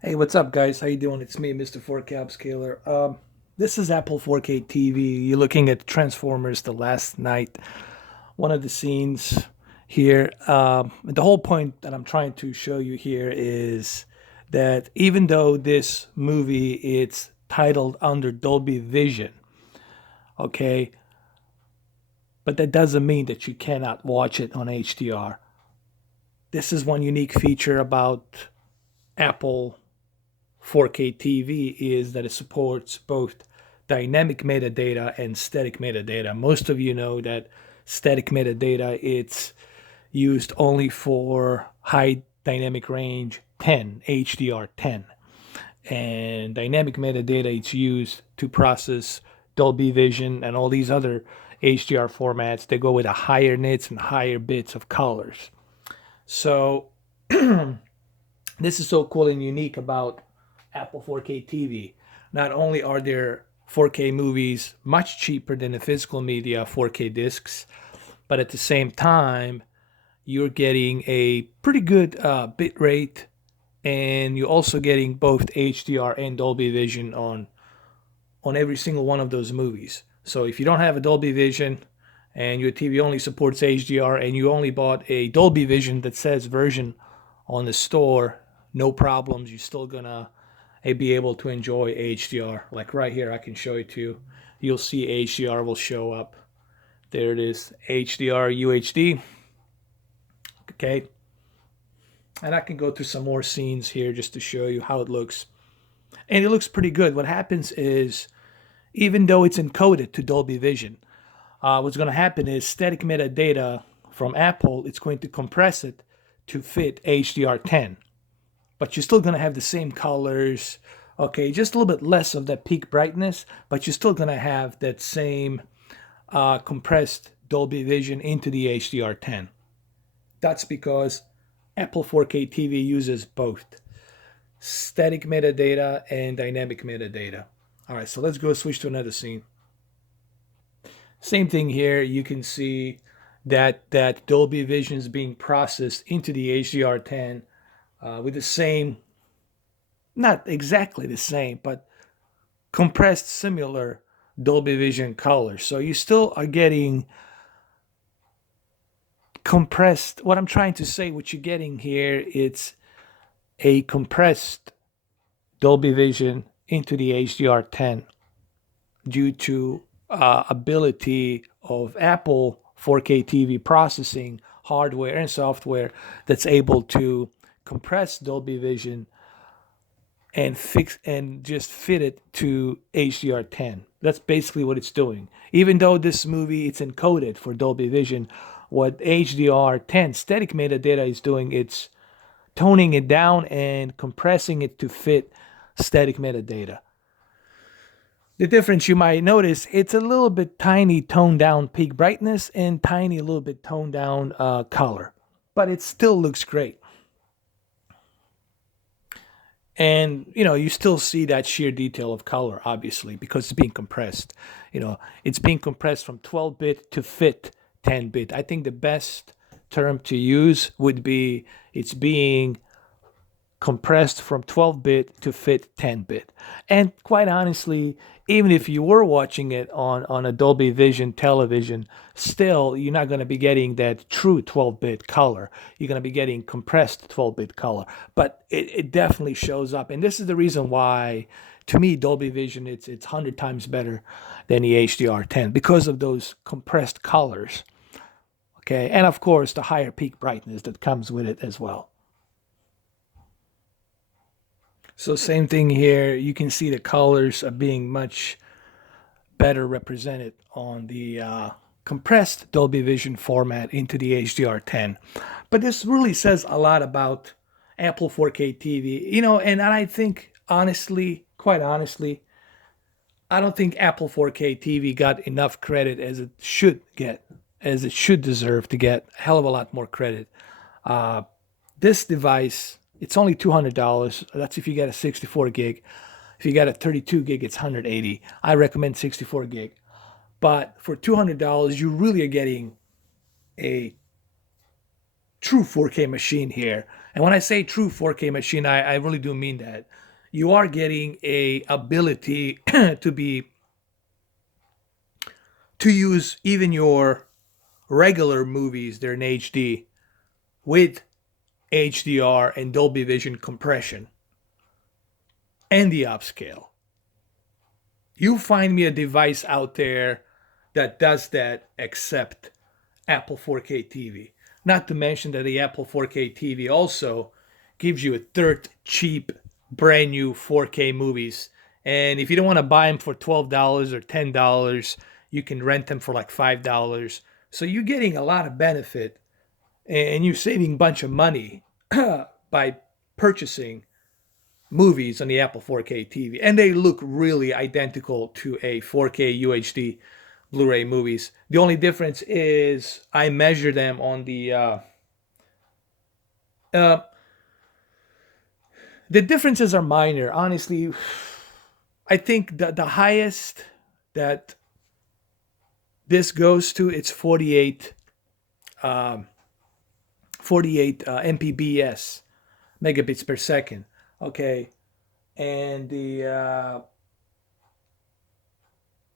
Hey, what's up, guys? How you doing? It's me, Mr. 4K Upscaler. This is Apple 4K TV. You're looking at Transformers: The Last Night. One of the scenes here. The whole point that I'm trying to show you here is that even though this movie it's titled under Dolby Vision, okay, but that doesn't mean that you cannot watch it on HDR. This is one unique feature about Apple 4K TV is that it supports both dynamic metadata and static metadata. Most of you know that static metadata it's used only for high dynamic range 10, HDR10. And dynamic metadata it's used to process Dolby Vision and all these other HDR formats. They go with a higher nits and higher bits of colors. So this is so cool and unique about Apple 4K TV. Not only are there 4K movies much cheaper than the physical media 4K discs, but at the same time, you're getting a pretty good bit rate, and you're also getting both HDR and Dolby Vision on every single one of those movies. So if you don't have a Dolby Vision and your TV only supports HDR and you only bought a Dolby Vision that says version on the store, no problems. You're still gonna be able to enjoy HDR. Like right here, I can show it to you. You'll see HDR will show up. There it is, HDR UHD. Okay, and I can go through some more scenes here just to show you how it looks. And it looks pretty good. What happens is, even though it's encoded to Dolby Vision, what's going to happen is static metadata from Apple, it's going to compress it to fit HDR10. But you're still going to have the same colors. Okay, just a little bit less of that peak brightness, but you're still going to have that same compressed Dolby Vision into the HDR10. That's because Apple 4K TV uses both static metadata and dynamic metadata. All right, so let's go switch to another scene. Same thing here. You can see that Dolby Vision is being processed into the HDR10 with the same, not exactly the same, but compressed similar Dolby Vision colors. So you still are getting compressed. What I'm trying to say, what you're getting here, it's a compressed Dolby Vision into the HDR10 due to ability of Apple 4K TV processing hardware and software that's able to compress Dolby Vision and fix and just fit it to HDR10. That's basically what it's doing. Even though this movie it's encoded for Dolby Vision, what HDR10 static metadata is doing, it's toning it down and compressing it to fit static metadata. The difference you might notice, it's a little bit tiny toned down peak brightness and tiny a little bit toned down color, but it still looks great. And you still see that sheer detail of color, obviously, because it's being compressed. It's being compressed from 12-bit to fit 10-bit. I think the best term to use would be it's being compressed from 12-bit to fit 10-bit. And quite honestly, even if you were watching it on a Dolby Vision television, still you're not going to be getting that true 12-bit color. You're going to be getting compressed 12-bit color. But it definitely shows up. And this is the reason why, to me, Dolby Vision, it's 100 times better than the HDR10 because of those compressed colors. Okay. And of course, the higher peak brightness that comes with it as well. So same thing here. You can see the colors are being much better represented on the compressed Dolby Vision format into the HDR10. But this really says a lot about Apple 4K TV. And I think honestly, quite honestly, I don't think Apple 4K TV got enough credit as it should get, as it should deserve to get a hell of a lot more credit. Uh, this device, it's only $200. That's if you get a 64 gig. If you got a 32 gig, it's 180. I recommend 64 gig. But for $200, you really are getting a true 4K machine here. And when I say true 4K machine, I really do mean that. You are getting a ability to use even your regular movies, they're in HD, with HDR and Dolby Vision compression and the upscale. You find me a device out there that does that except Apple 4K TV. Not to mention that the Apple 4K TV also gives you a third cheap, brand new 4K movies. And if you don't want to buy them for $12 or $10, you can rent them for like $5. So you're getting a lot of benefit and you're saving a bunch of money by purchasing movies on the Apple 4K TV. And they look really identical to a 4K UHD Blu-ray movies. The only difference is I measure them on uh, the differences are minor. Honestly, I think the highest that this goes to, it's 48 MPBS, megabits per second. Okay, and the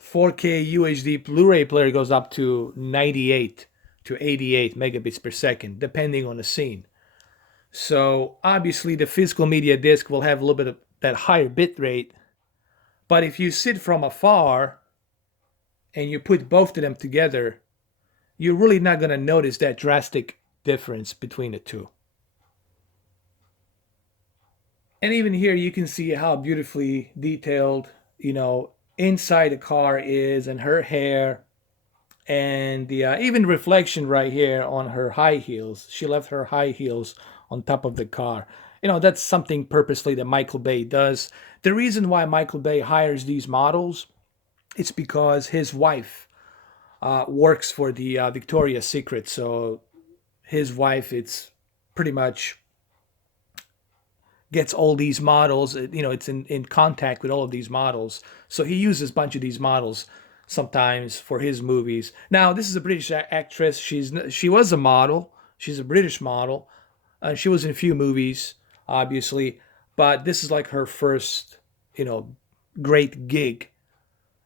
4K UHD Blu-ray player goes up to 98 to 88 megabits per second, depending on the scene. So obviously, the physical media disc will have a little bit of that higher bit rate, but if you sit from afar and you put both of them together, you're really not going to notice that drastic difference between the two. And even here, you can see how beautifully detailed, inside the car is, and her hair, and the even reflection right here on her high heels. She left her high heels on top of the car. That's something purposely that Michael Bay does. The reason why Michael Bay hires these models, it's because his wife works for the Victoria's Secret. So his wife, it's pretty much gets all these models. It's in contact with all of these models. So he uses a bunch of these models sometimes for his movies. Now, this is a British actress. She was a model. She's a British model. She was in a few movies, obviously, but this is like her first, great gig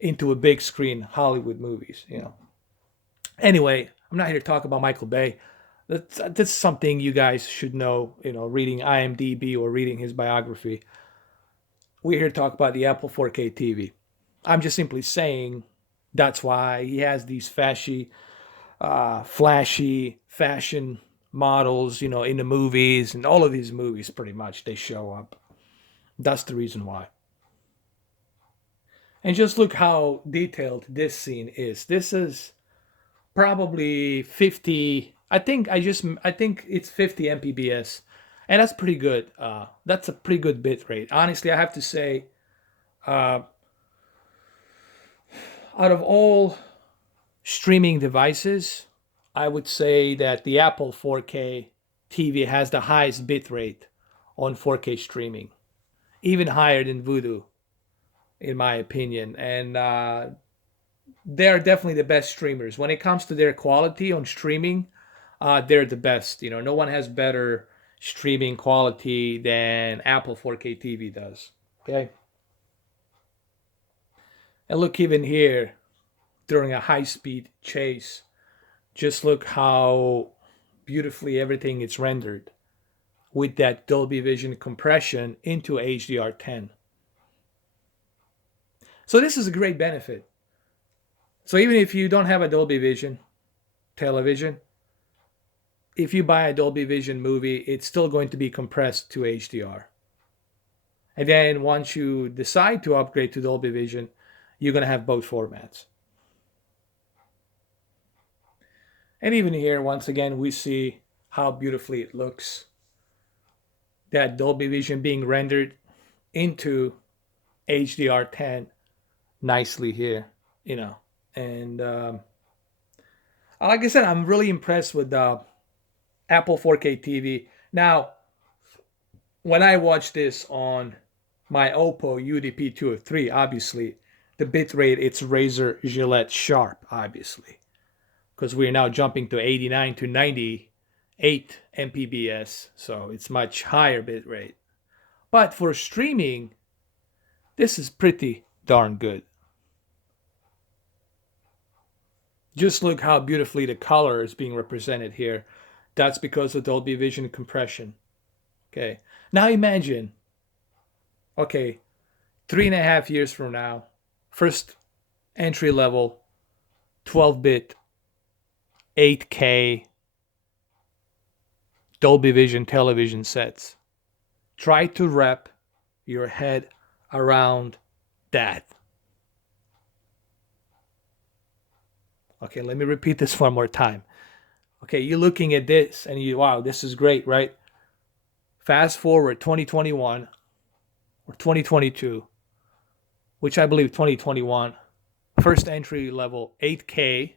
into a big screen Hollywood movies. Anyway, I'm not here to talk about Michael Bay. That's something you guys should know, reading IMDb or reading his biography. We're here to talk about the Apple 4K TV. I'm just simply saying that's why he has these flashy fashion models, in the movies, and all of these movies pretty much, they show up. That's the reason why. And just look how detailed this scene is. This is probably 50. I think it's 50 MPBS, and that's pretty good. That's a pretty good bit rate. Honestly, I have to say, out of all streaming devices, I would say that the Apple 4K TV has the highest bit rate on 4K streaming, even higher than Vudu, in my opinion. And they're definitely the best streamers. When it comes to their quality on streaming, they're the best. No one has better streaming quality than Apple 4K TV does. Okay. And look, even here, during a high-speed chase, just look how beautifully everything is rendered with that Dolby Vision compression into HDR10. So this is a great benefit. So even if you don't have a Dolby Vision television, if you buy a Dolby Vision movie, it's still going to be compressed to HDR. And then once you decide to upgrade to Dolby Vision, you're going to have both formats. And even here, once again, we see how beautifully it looks. That Dolby Vision being rendered into HDR10 nicely here, And like I said, I'm really impressed with the Apple 4K TV. Now, when I watch this on my Oppo UDP-203, obviously, the bitrate, it's Razer Gillette Sharp, obviously. Because we're now jumping to 89 to 90 8 Mbps, so it's much higher bit rate. But for streaming, this is pretty darn good. Just look how beautifully the color is being represented here. That's because of Dolby Vision compression. Okay. Now imagine, okay, 3.5 years from now, first entry level 12-bit 8K Dolby Vision television sets. Try to wrap your head around that. Okay, let me repeat this one more time. Okay, you're looking at this and wow, this is great, right? Fast forward 2021 or 2022, which I believe 2021, first entry level 8K,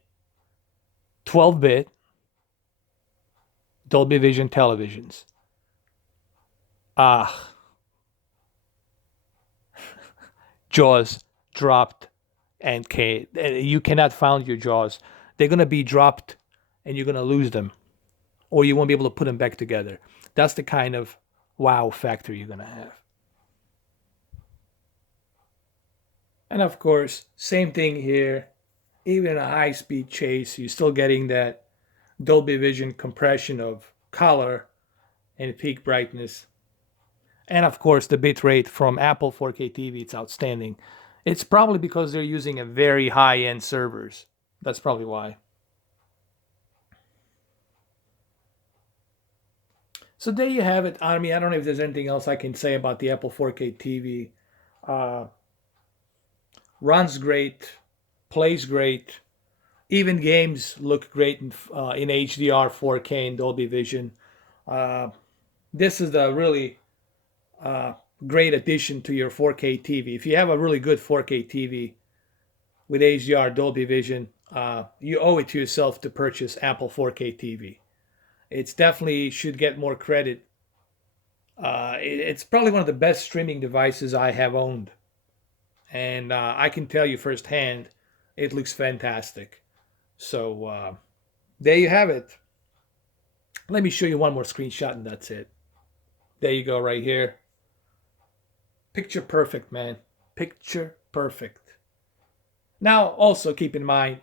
12-bit Dolby Vision televisions. Jaws dropped and you cannot find your jaws. They're going to be dropped and you're going to lose them, or you won't be able to put them back together. That's the kind of wow factor you're going to have. And of course, same thing here. Even in a high-speed chase, you're still getting that Dolby Vision compression of color and peak brightness. And of course, the bit rate from Apple 4K TV, it's outstanding. It's probably because they're using a very high-end servers. That's probably why. So there you have it. I mean, I don't know if there's anything else I can say about the Apple 4K TV. Runs great, plays great. Even games look great in HDR, 4K, and Dolby Vision. This is a really great addition to your 4K TV. If you have a really good 4K TV with HDR, Dolby Vision, you owe it to yourself to purchase Apple 4K TV. It's definitely should get more credit. It's probably one of the best streaming devices I have owned. And I can tell you firsthand, it looks fantastic. So there you have it. Let me show you one more screenshot and that's it. There you go right here. Picture perfect, man. Picture perfect. Now, also keep in mind,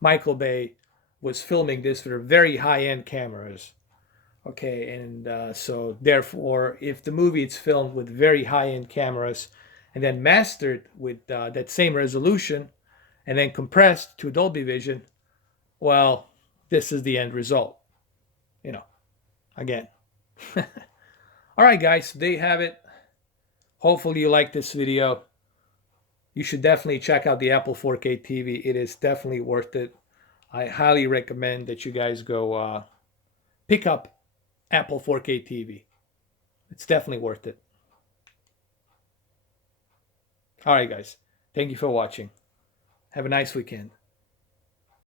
Michael Bay was filming this with very high-end cameras. Okay, and so therefore, if the movie is filmed with very high-end cameras and then mastered with that same resolution and then compressed to Dolby Vision, well, this is the end result. You know, again. All right, guys, there you have it. Hopefully you like this video. You should definitely check out the Apple 4K TV. It is definitely worth it. I highly recommend that you guys go pick up Apple 4K TV. It's definitely worth it. All right, guys. Thank you for watching. Have a nice weekend.